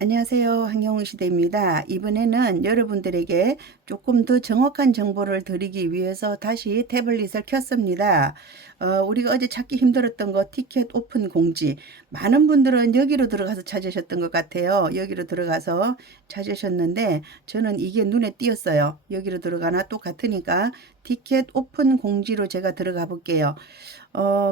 안녕하세요. 한경훈 시대입니다. 이번에는 여러분들에게 조금 더 정확한 정보를 드리기 위해서 다시 태블릿을 켰습니다. 우리가 어제 찾기 힘들었던 거 티켓 오픈 공지. 많은 분들은 여기로 들어가서 찾으셨던 것 같아요. 여기로 들어가서 찾으셨는데 저는 이게 눈에 띄었어요. 여기로 들어가나 똑같으니까 티켓 오픈 공지로 제가 들어가 볼게요.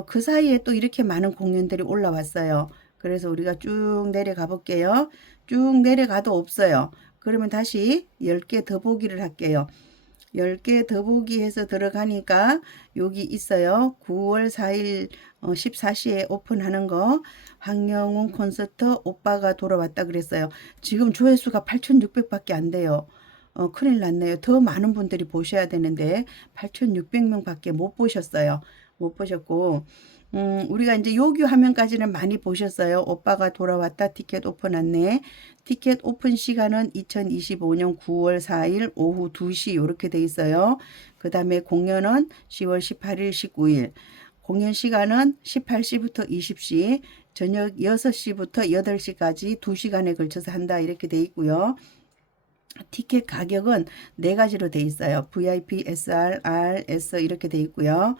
그 사이에 또 이렇게 많은 공연들이 올라왔어요. 그래서 우리가 쭉 내려가 볼게요. 쭉 내려가도 없어요. 그러면 다시 10개 더 보기를 할게요. 10개 더 보기 해서 들어가니까 여기 있어요. 9월 4일 14시에 오픈하는 거 황영훈 콘서트 오빠가 돌아왔다 그랬어요. 지금 조회수가 8,600밖에 안 돼요. 큰일 났네요. 더 많은 분들이 보셔야 되는데 8,600명밖에 못 보셨어요. 못 보셨고 우리가 이제 요규 화면까지는 많이 보셨어요. 오빠가 돌아왔다 티켓 오픈 안내. 티켓 오픈 시간은 2025년 9월 4일 오후 2시 이렇게 돼 있어요. 그 다음에 공연은 10월 18일, 19일. 공연 시간은 18시부터 20시, 저녁 6시부터 8시까지 2시간에 걸쳐서 한다 이렇게 돼 있고요. 티켓 가격은 네 가지로 돼 있어요. VIP, SR, R, S 이렇게 돼 있고요.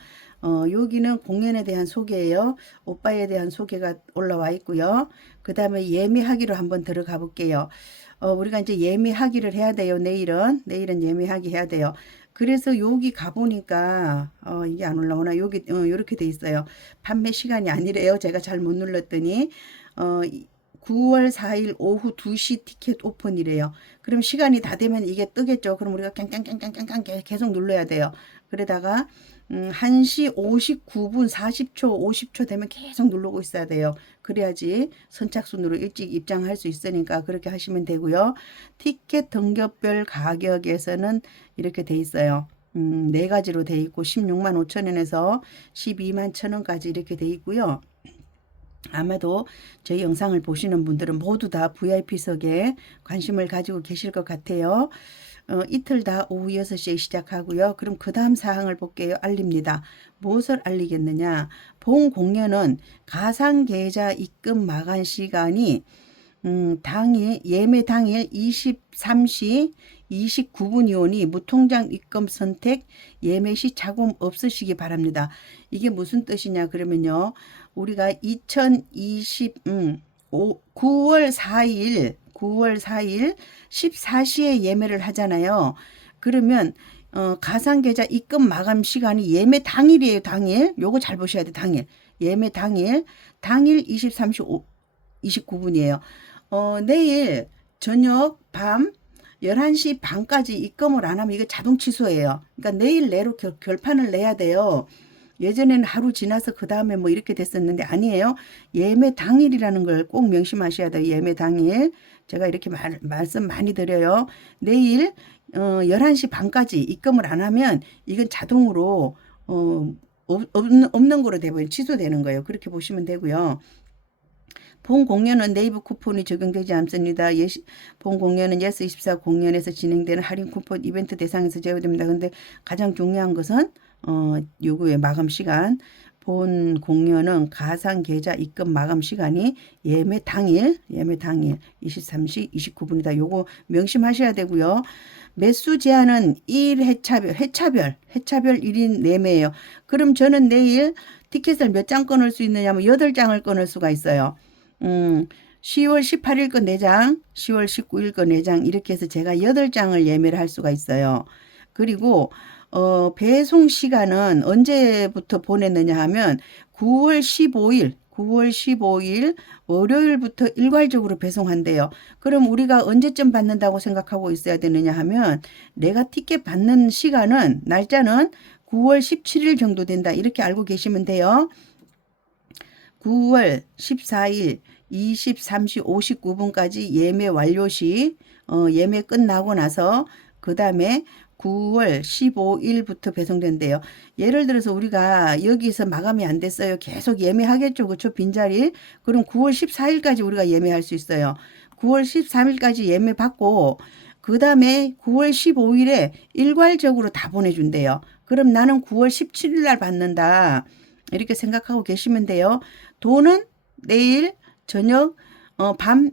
여기는 공연에 대한 소개예요. 오빠에 대한 소개가 올라와 있고요. 그 다음에 예매하기로 한번 들어가 볼게요. 우리가 이제 예매하기를 해야 돼요. 내일은 예매하기 해야 돼요. 그래서 여기 가보니까 이게 안 올라오나 여기 이렇게 돼 있어요. 판매 시간이 아니래요. 제가 잘 못 눌렀더니 9월 4일 오후 2시 티켓 오픈이래요. 그럼 시간이 다 되면 이게 뜨겠죠. 그럼 우리가 깡깡깡깡깡깡 계속 눌러야 돼요. 그러다가 1시 59분 40초 50초 되면 계속 누르고 있어야 돼요. 그래야지 선착순으로 일찍 입장할 수 있으니까 그렇게 하시면 되고요. 티켓 등급별 가격에서는 이렇게 돼 있어요. 네 가지로 돼 있고 16만 5천 원에서 12만 1천 원까지 이렇게 돼 있고요. 아마도 저희 영상을 보시는 분들은 모두 다 VIP석에 관심을 가지고 계실 것 같아요. 이틀 다 오후 6시에 시작하고요. 그럼 그 다음 사항을 볼게요. 알립니다. 무엇을 알리겠느냐. 본 공연은 가상계좌 입금 마감 시간이 당일 예매 당일 23시 29분이 오니 무통장 입금 선택 예매 시 자금 없으시기 바랍니다. 이게 무슨 뜻이냐 그러면요. 우리가 9월 4일 14시에 예매를 하잖아요. 그러면 가상계좌 입금 마감 시간이 예매 당일이에요. 당일. 요거 잘 보셔야 돼. 당일. 예매 당일 23시 29분이에요. 내일 저녁 밤 11시 반까지 입금을 안 하면 이거 자동 취소예요. 그러니까 내일 내로 결판을 내야 돼요. 예전에는 하루 지나서 그 다음에 뭐 이렇게 됐었는데 아니에요. 예매 당일이라는 걸 꼭 명심하셔야 돼요. 예매 당일. 제가 이렇게 말씀 많이 드려요. 내일 11시 반까지 입금을 안 하면 이건 자동으로 없는 거로 돼버려 취소되는 거예요. 그렇게 보시면 되고요. 본 공연은 네이버 쿠폰이 적용되지 않습니다. 본 공연은 예스24 공연에서 진행되는 할인 쿠폰 이벤트 대상에서 제외됩니다. 근데 가장 중요한 것은 요구의 마감 시간. 본 공연은 가상 계좌 입금 마감 시간이 예매 당일 23시 29분이다. 요거 명심하셔야 되고요. 매수 제한은 1회차별 1인 매매예요. 그럼 저는 내일 티켓을 몇 장 끊을 수 있느냐면 8장을 끊을 수가 있어요. 10월 18일 거 4장, 10월 19일 거 4장 이렇게 해서 제가 8장을 예매를 할 수가 있어요. 그리고 배송 시간은 언제부터 보냈느냐 하면 9월 15일 월요일부터 일괄적으로 배송한대요. 그럼 우리가 언제쯤 받는다고 생각하고 있어야 되느냐 하면 내가 티켓 받는 시간은 날짜는 9월 17일 정도 된다. 이렇게 알고 계시면 돼요. 9월 14일 23시 59분까지 예매 완료 시 예매 끝나고 나서 그 다음에 9월 15일부터 배송된대요. 예를 들어서 우리가 여기서 마감이 안 됐어요. 계속 예매하겠죠. 그렇죠? 빈자리. 그럼 9월 14일까지 우리가 예매할 수 있어요. 9월 13일까지 예매 받고 그 다음에 9월 15일에 일괄적으로 다 보내준대요. 그럼 나는 9월 17일 날 받는다. 이렇게 생각하고 계시면 돼요. 돈은 내일 저녁 밤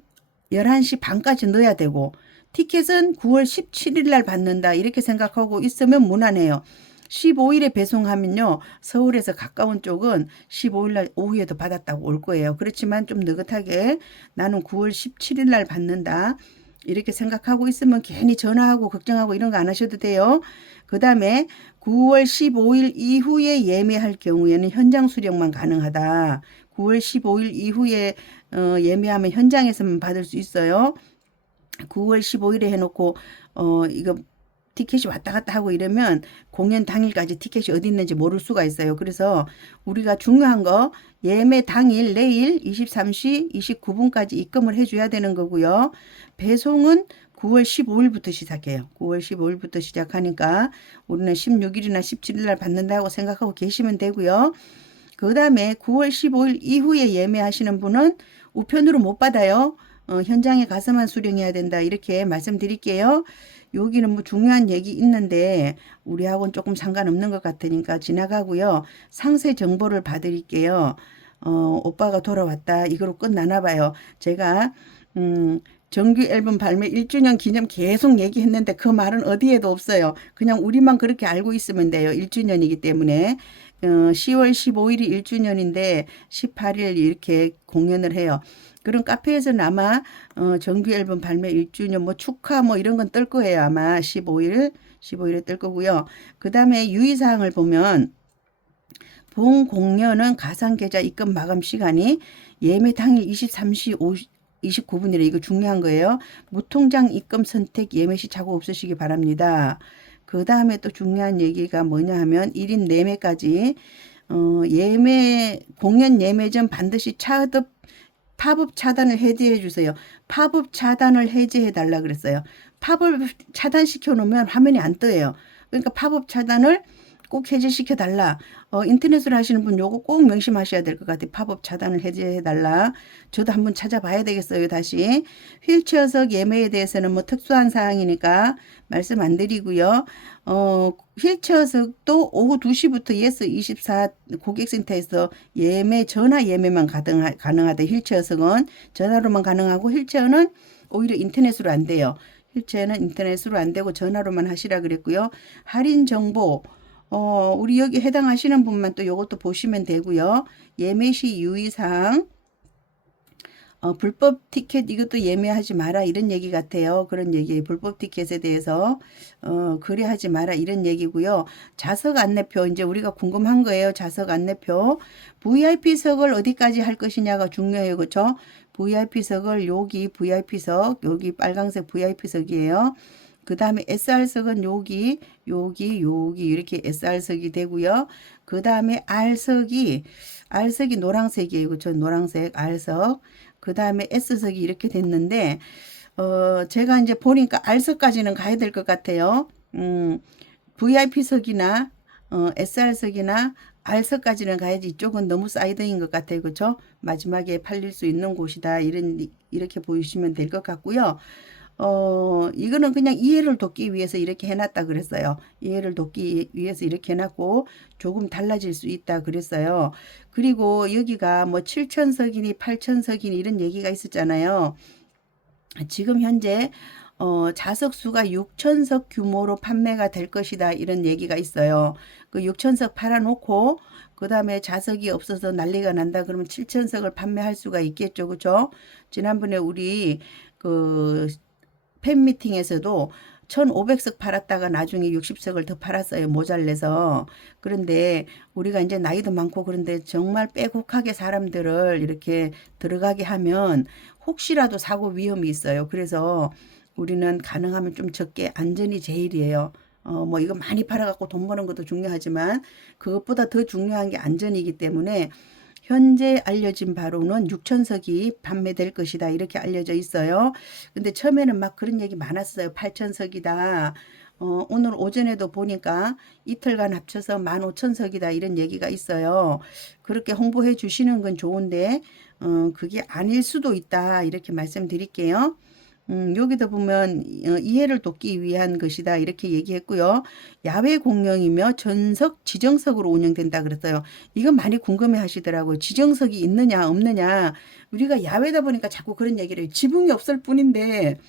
11시 반까지 넣어야 되고 티켓은 9월 17일 날 받는다 이렇게 생각하고 있으면 무난해요. 15일에 배송하면요. 서울에서 가까운 쪽은 15일 날 오후에도 받았다고 올 거예요. 그렇지만 좀 느긋하게 나는 9월 17일 날 받는다. 이렇게 생각하고 있으면 괜히 전화하고 걱정하고 이런 거 안 하셔도 돼요. 그 다음에 9월 15일 이후에 예매할 경우에는 현장 수령만 가능하다. 9월 15일 이후에 예매하면 현장에서만 받을 수 있어요. 9월 15일에 해놓고 이거 티켓이 왔다 갔다 하고 이러면 공연 당일까지 티켓이 어디 있는지 모를 수가 있어요. 그래서 우리가 중요한 거 예매 당일 내일 23시 29분까지 입금을 해줘야 되는 거고요. 배송은 9월 15일부터 시작해요. 9월 15일부터 시작하니까 우리는 16일이나 17일 날 받는다고 생각하고 계시면 되고요. 그 다음에 9월 15일 이후에 예매하시는 분은 우편으로 못 받아요. 현장에 가서만 수령해야 된다 이렇게 말씀드릴게요. 여기는 뭐 중요한 얘기 있는데 우리하고는 조금 상관없는 것 같으니까 지나가고요. 상세 정보를 봐드릴게요. 오빠가 돌아왔다 이거로 끝나나 봐요. 제가 정규 앨범 발매 1주년 기념 계속 얘기했는데 그 말은 어디에도 없어요. 그냥 우리만 그렇게 알고 있으면 돼요. 1주년이기 때문에 10월 15일이 1주년인데 18일 이렇게 공연을 해요. 그런 카페에서는 아마 정규 앨범 발매 1주년 뭐 축하 뭐 이런 건 뜰 거예요. 아마 15일에 뜰 거고요. 그 다음에 유의사항을 보면 본 공연은 가상계좌 입금 마감 시간이 예매 당일 23시 29분이래. 이거 중요한 거예요. 무통장 입금 선택 예매 시 착오 없으시기 바랍니다. 그 다음에 또 중요한 얘기가 뭐냐 하면 1인 4매까지 예매 공연 예매 전 반드시 팝업 차단을 해제해 주세요. 팝업 차단을 해제해 달라 그랬어요. 팝업 차단시켜 놓으면 화면이 안 떠요. 그러니까 팝업 차단을 꼭 해제시켜 달라. 인터넷으로 하시는 분 요거 꼭 명심하셔야 될 것 같아요. 팝업 차단을 해제해 달라. 저도 한번 찾아봐야 되겠어요. 다시. 휠체어석 예매에 대해서는 뭐 특수한 사항이니까 말씀 안 드리고요. 휠체어석도 오후 2시부터 예스24 고객센터에서 전화 예매만 가능하다. 휠체어석은 전화로만 가능하고 휠체어는 오히려 인터넷으로 안 돼요. 휠체어는 인터넷으로 안 되고 전화로만 하시라 그랬고요. 할인 정보 우리 여기 해당하시는 분만 또 요것도 보시면 되고요. 예매 시 유의사항 불법 티켓 이것도 예매하지 마라 이런 얘기 같아요. 그런 얘기 불법 티켓에 대해서 거래하지 마라 이런 얘기고요. 좌석 안내표 이제 우리가 궁금한 거예요. 좌석 안내표 VIP석을 어디까지 할 것이냐가 중요해요. 그렇죠? VIP석을 여기 VIP석 여기 빨강색 VIP석이에요. 그 다음에 SR석은 여기 이렇게 SR석이 되고요. 그 다음에 R석이 노란색이에요. 그렇죠? 노란색 R석. 그 다음에 S석이 이렇게 됐는데 제가 이제 보니까 R석까지는 가야 될 것 같아요. VIP석이나 SR석이나 R석까지는 가야지 이쪽은 너무 사이드인 것 같아요. 그렇죠? 마지막에 팔릴 수 있는 곳이다. 이렇게 보시면 될 것 같고요. 이거는 그냥 이해를 돕기 위해서 이렇게 해놨다 그랬어요. 이해를 돕기 위해서 이렇게 해놨고 조금 달라질 수 있다 그랬어요. 그리고 여기가 뭐 7천석이니 8천석이니 이런 얘기가 있었잖아요. 지금 현재 좌석 수가 6천석 규모로 판매가 될 것이다 이런 얘기가 있어요. 그 6천석 팔아놓고 그 다음에 좌석이 없어서 난리가 난다 그러면 7천석을 판매할 수가 있겠죠. 그죠? 지난번에 우리 그 팬미팅에서도 1500석 팔았다가 나중에 60석을 더 팔았어요. 모자라서. 그런데 우리가 이제 나이도 많고 그런데 정말 빼곡하게 사람들을 이렇게 들어가게 하면 혹시라도 사고 위험이 있어요. 그래서 우리는 가능하면 좀 적게 안전이 제일이에요. 뭐 이거 많이 팔아갖고 돈 버는 것도 중요하지만 그것보다 더 중요한 게 안전이기 때문에 현재 알려진 바로는 6천석이 판매될 것이다 이렇게 알려져 있어요. 근데 처음에는 막 그런 얘기 많았어요. 8천석이다. 오늘 오전에도 보니까 이틀간 합쳐서 15,000석이다 이런 얘기가 있어요. 그렇게 홍보해 주시는 건 좋은데 그게 아닐 수도 있다 이렇게 말씀드릴게요. 여기도 보면 이해를 돕기 위한 것이다 이렇게 얘기했고요. 야외 공용이며 전석 지정석으로 운영된다 그랬어요. 이건 많이 궁금해 하시더라고요. 지정석이 있느냐 없느냐. 우리가 야외다 보니까 자꾸 그런 얘기를 해요. 지붕이 없을 뿐인데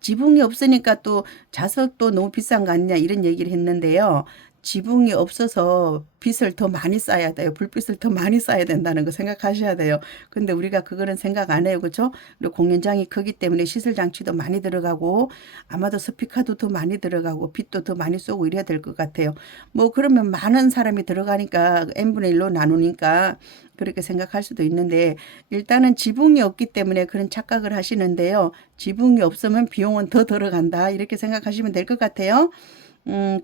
지붕이 없으니까 또 자석도 너무 비싼 거 아니냐 이런 얘기를 했는데요. 지붕이 없어서 빛을 더 많이 쏴야 돼요. 불빛을 더 많이 쏴야 된다는 거 생각하셔야 돼요. 근데 우리가 그거는 생각 안 해요. 그렇죠? 그리고 공연장이 크기 때문에 시설 장치도 많이 들어가고 아마도 스피커도 더 많이 들어가고 빛도 더 많이 쏘고 이래야 될 것 같아요. 뭐 그러면 많은 사람이 들어가니까 n분의 1로 나누니까 그렇게 생각할 수도 있는데 일단은 지붕이 없기 때문에 그런 착각을 하시는데요. 지붕이 없으면 비용은 더 들어간다 이렇게 생각하시면 될 것 같아요.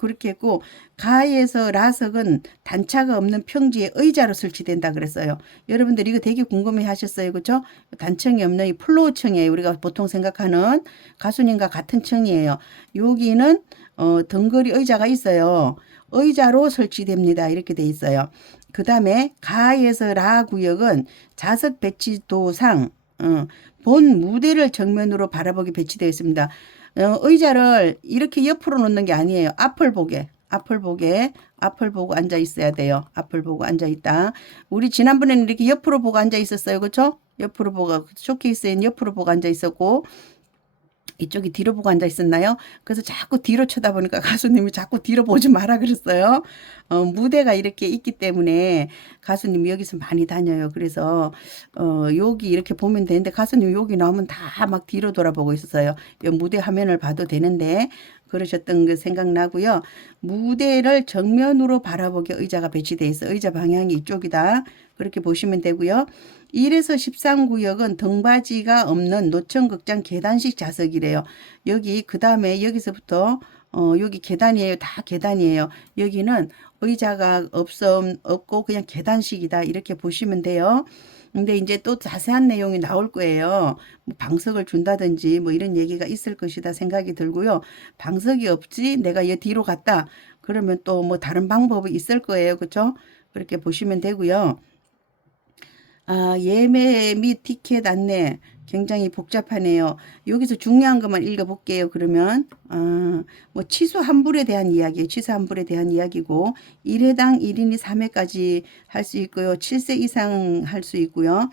그렇게 했고 가에서 라석은 단차가 없는 평지에 의자로 설치된다 그랬어요. 여러분들 이거 되게 궁금해 하셨어요. 그렇죠? 단층이 없는 이 플로어층이에요. 우리가 보통 생각하는 가수님과 같은 층이에요. 여기는 덩거리 의자가 있어요. 의자로 설치됩니다. 이렇게 돼 있어요. 그 다음에 가에서 라 구역은 좌석 배치도상 본 무대를 정면으로 바라보게 배치되어 있습니다. 의자를 이렇게 옆으로 놓는 게 아니에요. 앞을 보고 앉아 있어야 돼요. 앞을 보고 앉아 있다. 우리 지난번에는 이렇게 옆으로 보고 앉아 있었어요. 그렇죠? 옆으로 보고 쇼케이스에는 옆으로 보고 앉아 있었고 이쪽이 뒤로 보고 앉아 있었나요? 그래서 자꾸 뒤로 쳐다보니까 가수님이 자꾸 뒤로 보지 마라 그랬어요. 무대가 이렇게 있기 때문에 가수님이 여기서 많이 다녀요. 그래서 여기 이렇게 보면 되는데 가수님이 여기 나오면 다 막 뒤로 돌아보고 있었어요. 무대 화면을 봐도 되는데 그러셨던 거 생각나고요. 무대를 정면으로 바라보게 의자가 배치되어 있어. 의자 방향이 이쪽이다. 그렇게 보시면 되고요. 1에서 13구역은 등받이가 없는 노천극장 계단식 좌석이래요. 여기 그 다음에 여기서부터 여기 계단이에요. 다 계단이에요. 여기는 의자가 없고 그냥 계단식이다. 이렇게 보시면 돼요. 근데 이제 또 자세한 내용이 나올 거예요. 뭐 방석을 준다든지 뭐 이런 얘기가 있을 것이다 생각이 들고요. 방석이 없지 내가 얘 뒤로 갔다. 그러면 또 뭐 다른 방법이 있을 거예요. 그렇죠? 그렇게 보시면 되고요. 예매 및 티켓 안내 굉장히 복잡하네요. 여기서 중요한 것만 읽어볼게요. 그러면 뭐 취소 환불에 대한 이야기예요. 취소 환불에 대한 이야기고 1회당 1인이 3회까지 할 수 있고요. 7세 이상 할 수 있고요.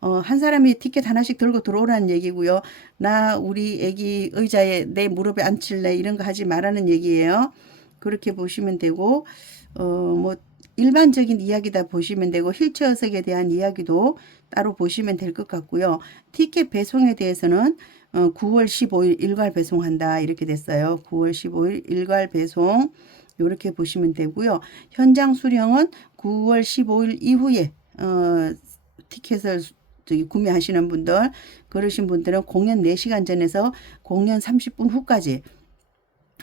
한 사람이 티켓 하나씩 들고 들어오라는 얘기고요. 나 우리 애기 의자에 내 무릎에 앉힐래 이런 거 하지 말라는 얘기예요. 그렇게 보시면 되고 뭐 일반적인 이야기다 보시면 되고 휠체어석에 대한 이야기도 따로 보시면 될 것 같고요. 티켓 배송에 대해서는 9월 15일 일괄 배송한다 이렇게 됐어요. 9월 15일 일괄 배송 이렇게 보시면 되고요. 현장 수령은 9월 15일 이후에 티켓을 구매하시는 분들 그러신 분들은 공연 4시간 전에서 공연 30분 후까지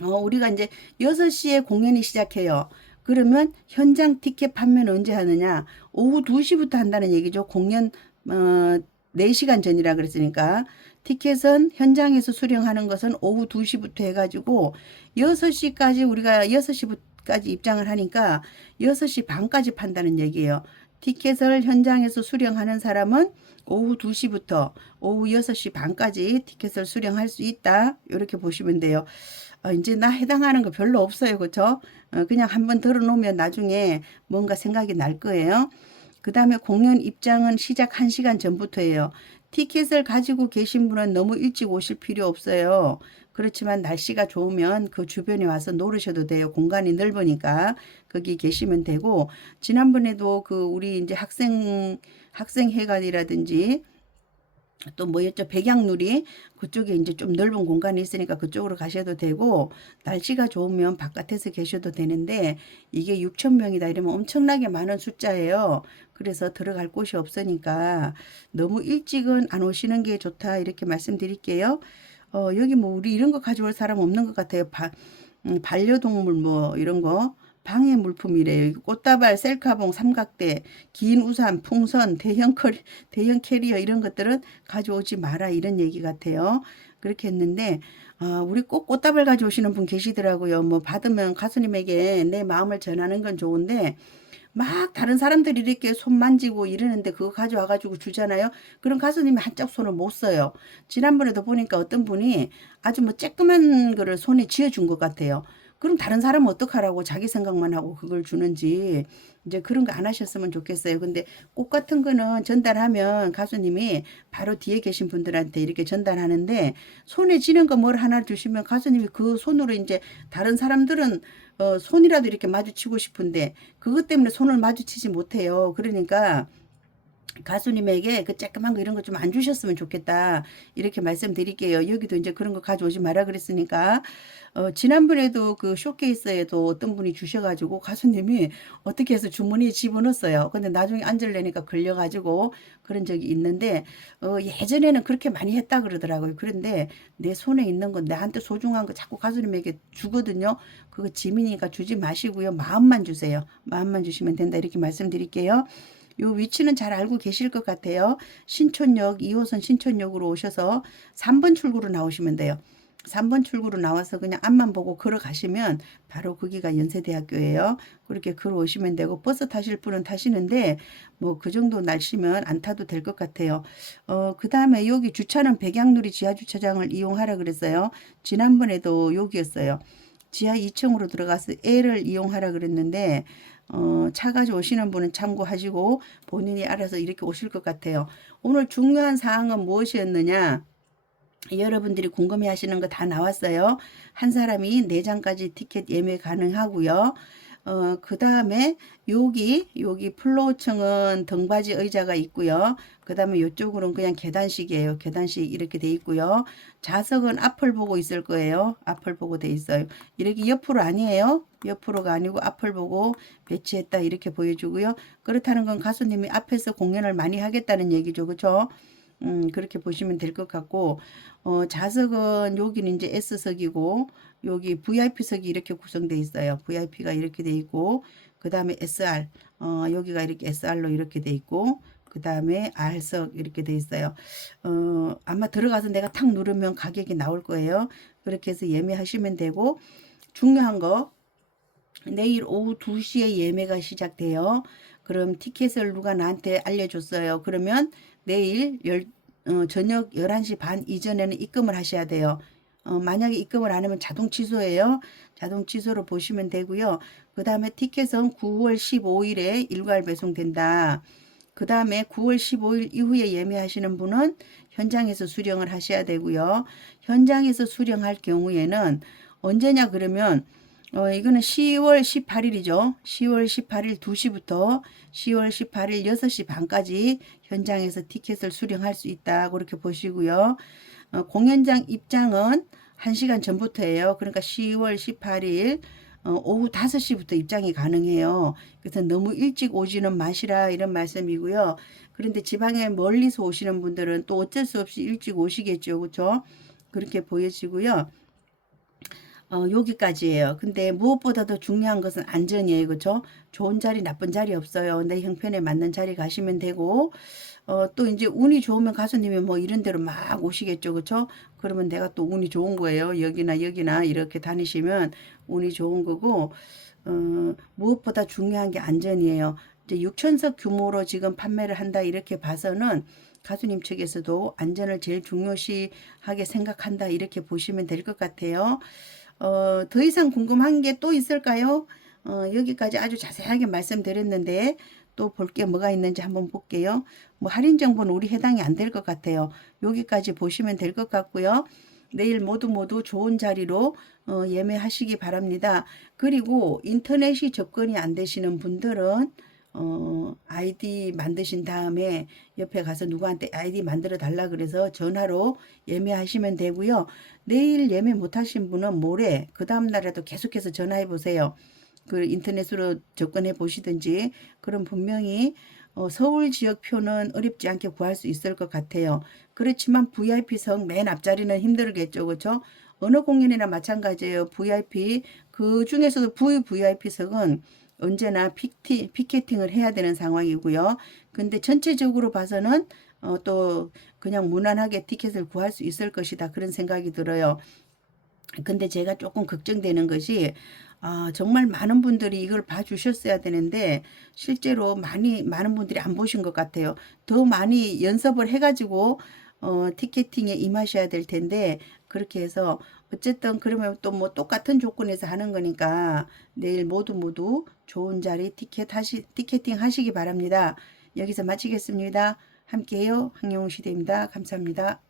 우리가 이제 6시에 공연이 시작해요. 그러면 현장 티켓 판매는 언제 하느냐? 오후 2시부터 한다는 얘기죠. 공연 4시간 전이라 그랬으니까 티켓은 현장에서 수령하는 것은 오후 2시부터 해가지고 6시까지 우리가 6시까지 입장을 하니까 6시 반까지 판다는 얘기예요. 티켓을 현장에서 수령하는 사람은 오후 2시부터 오후 6시 반까지 티켓을 수령할 수 있다. 이렇게 보시면 돼요. 이제 나 해당하는 거 별로 없어요. 그렇죠? 그냥 한번 들어놓으면 나중에 뭔가 생각이 날 거예요. 그 다음에 공연 입장은 시작 1시간 전부터예요. 티켓을 가지고 계신 분은 너무 일찍 오실 필요 없어요. 그렇지만 날씨가 좋으면 그 주변에 와서 노르셔도 돼요. 공간이 넓으니까 거기 계시면 되고 지난번에도 그 우리 이제 학생회관이라든지 또 뭐였죠? 백양누리 그쪽에 이제 좀 넓은 공간이 있으니까 그쪽으로 가셔도 되고 날씨가 좋으면 바깥에서 계셔도 되는데 이게 6,000명이다 이러면 엄청나게 많은 숫자예요. 그래서 들어갈 곳이 없으니까 너무 일찍은 안 오시는 게 좋다 이렇게 말씀드릴게요. 여기 뭐 우리 이런 거 가져올 사람 없는 것 같아요. 반려동물 뭐 이런 거 방해 물품이래요. 꽃다발, 셀카봉, 삼각대, 긴 우산, 풍선, 대형 캐리어 이런 것들은 가져오지 마라 이런 얘기 같아요. 그렇게 했는데 우리 꼭 꽃다발 가져오시는 분 계시더라고요. 뭐 받으면 가수님에게 내 마음을 전하는 건 좋은데 막 다른 사람들이 이렇게 손 만지고 이러는데 그거 가져와 가지고 주잖아요. 그럼 가수님이 한짝 손을 못 써요. 지난번에도 보니까 어떤 분이 아주 뭐 쬐끄만 거를 손에 쥐어 준 것 같아요. 그럼 다른 사람은 어떡하라고 자기 생각만 하고 그걸 주는지 이제 그런 거 안 하셨으면 좋겠어요. 근데 꽃 같은 거는 전달하면 가수님이 바로 뒤에 계신 분들한테 이렇게 전달하는데 손에 쥐는 거 뭘 하나 주시면 가수님이 그 손으로 이제 다른 사람들은 손이라도 이렇게 마주치고 싶은데 그것 때문에 손을 마주치지 못해요. 그러니까 가수님에게 그 쬐끄만 거 이런 거 좀 안 주셨으면 좋겠다. 이렇게 말씀드릴게요. 여기도 이제 그런 거 가져오지 마라 그랬으니까. 지난번에도 그 쇼케이스에도 어떤 분이 주셔가지고 가수님이 어떻게 해서 주머니에 집어넣었어요. 근데 나중에 앉으려니까 걸려가지고 그런 적이 있는데, 예전에는 그렇게 많이 했다 그러더라고요. 그런데 내 손에 있는 건 나한테 소중한 거 자꾸 가수님에게 주거든요. 그거 지민이가 주지 마시고요. 마음만 주세요. 마음만 주시면 된다. 이렇게 말씀드릴게요. 요 위치는 잘 알고 계실 것 같아요. 신촌역 2호선 신촌역으로 오셔서 3번 출구로 나오시면 돼요. 3번 출구로 나와서 그냥 앞만 보고 걸어가시면 바로 거기가 연세대학교예요. 그렇게 걸어오시면 되고 버스 타실 분은 타시는데 뭐 그 정도 날씨면 안 타도 될 것 같아요. 그 다음에 여기 주차는 백양누리 지하주차장을 이용하라 그랬어요. 지난번에도 여기였어요. 지하 2층으로 들어가서 L을 이용하라 그랬는데 차 가지고 오시는 분은 참고하시고 본인이 알아서 이렇게 오실 것 같아요. 오늘 중요한 사항은 무엇이었느냐? 여러분들이 궁금해 하시는 거 다 나왔어요. 한 사람이 4장까지 티켓 예매 가능하고요. 그 다음에 여기 플로우층은 등받이 의자가 있고요. 그 다음에 이쪽으로는 그냥 계단식이에요. 계단식 이렇게 돼 있고요. 좌석은 앞을 보고 있을 거예요. 앞을 보고 돼 있어요. 이렇게 옆으로 아니에요. 옆으로가 아니고 앞을 보고 배치했다 이렇게 보여주고요. 그렇다는 건 가수님이 앞에서 공연을 많이 하겠다는 얘기죠. 그렇죠? 그렇게 보시면 될 것 같고, 좌석은 여기는 이제 S석이고, 여기 VIP석이 이렇게 구성되어 있어요. VIP가 이렇게 돼 있고, 그 다음에 SR, 여기가 이렇게 SR로 이렇게 돼 있고, 그 다음에 R석 이렇게 돼 있어요. 아마 들어가서 내가 탁 누르면 가격이 나올 거예요. 그렇게 해서 예매하시면 되고, 중요한 거, 내일 오후 2시에 예매가 시작돼요. 그럼 티켓을 누가 나한테 알려줬어요. 그러면 내일 저녁 11시 반 이전에는 입금을 하셔야 돼요. 만약에 입금을 안 하면 자동 취소예요. 자동 취소로 보시면 되고요. 그 다음에 티켓은 9월 15일에 일괄 배송된다. 그 다음에 9월 15일 이후에 예매하시는 분은 현장에서 수령을 하셔야 되고요. 현장에서 수령할 경우에는 언제냐 그러면 이거는 10월 18일이죠. 10월 18일 2시부터 10월 18일 6시 반까지 현장에서 티켓을 수령할 수 있다. 그렇게 보시고요. 공연장 입장은 1시간 전부터예요. 그러니까 10월 18일 오후 5시부터 입장이 가능해요. 그래서 너무 일찍 오지는 마시라 이런 말씀이고요. 그런데 지방에 멀리서 오시는 분들은 또 어쩔 수 없이 일찍 오시겠죠. 그렇죠? 그렇게 보여지고요. 여기까지예요. 근데 무엇보다도 중요한 것은 안전이에요. 그렇죠? 좋은 자리, 나쁜 자리 없어요. 내 형편에 맞는 자리 가시면 되고, 또 이제 운이 좋으면 가수님이 뭐 이런 데로 막 오시겠죠. 그렇죠? 그러면 내가 또 운이 좋은 거예요. 여기나 여기나 이렇게 다니시면 운이 좋은 거고, 무엇보다 중요한 게 안전이에요. 이제 6천석 규모로 지금 판매를 한다 이렇게 봐서는 가수님 측에서도 안전을 제일 중요시하게 생각한다 이렇게 보시면 될 것 같아요. 더 이상 궁금한 게 또 있을까요? 여기까지 아주 자세하게 말씀드렸는데 또 볼 게 뭐가 있는지 한번 볼게요. 뭐 할인 정보는 우리 해당이 안 될 것 같아요. 여기까지 보시면 될 것 같고요. 내일 모두 좋은 자리로 예매하시기 바랍니다. 그리고 인터넷이 접근이 안 되시는 분들은 아이디 만드신 다음에 옆에 가서 누구한테 아이디 만들어 달라 그래서 전화로 예매하시면 되고요. 내일 예매 못 하신 분은 모레 그 다음 날에도 계속해서 전화해 보세요. 그 인터넷으로 접근해 보시든지 그럼 분명히 서울 지역 표는 어렵지 않게 구할 수 있을 것 같아요. 그렇지만 VIP석 맨 앞자리는 힘들겠죠. 그렇죠? 어느 공연이나 마찬가지예요. VIP 그 중에서도 VVIP석은 언제나 피켓팅을 해야 되는 상황이고요. 근데 전체적으로 봐서는 또 그냥 무난하게 티켓을 구할 수 있을 것이다. 그런 생각이 들어요. 근데 제가 조금 걱정되는 것이 정말 많은 분들이 이걸 봐주셨어야 되는데 실제로 많은 분들이 안 보신 것 같아요. 더 많이 연습을 해가지고 티켓팅에 임하셔야 될 텐데 그렇게 해서 어쨌든 그러면 또 뭐 똑같은 조건에서 하는 거니까 내일 모두 좋은 자리 티켓팅 하시기 바랍니다. 여기서 마치겠습니다. 함께해요. 황영웅 시대입니다. 감사합니다.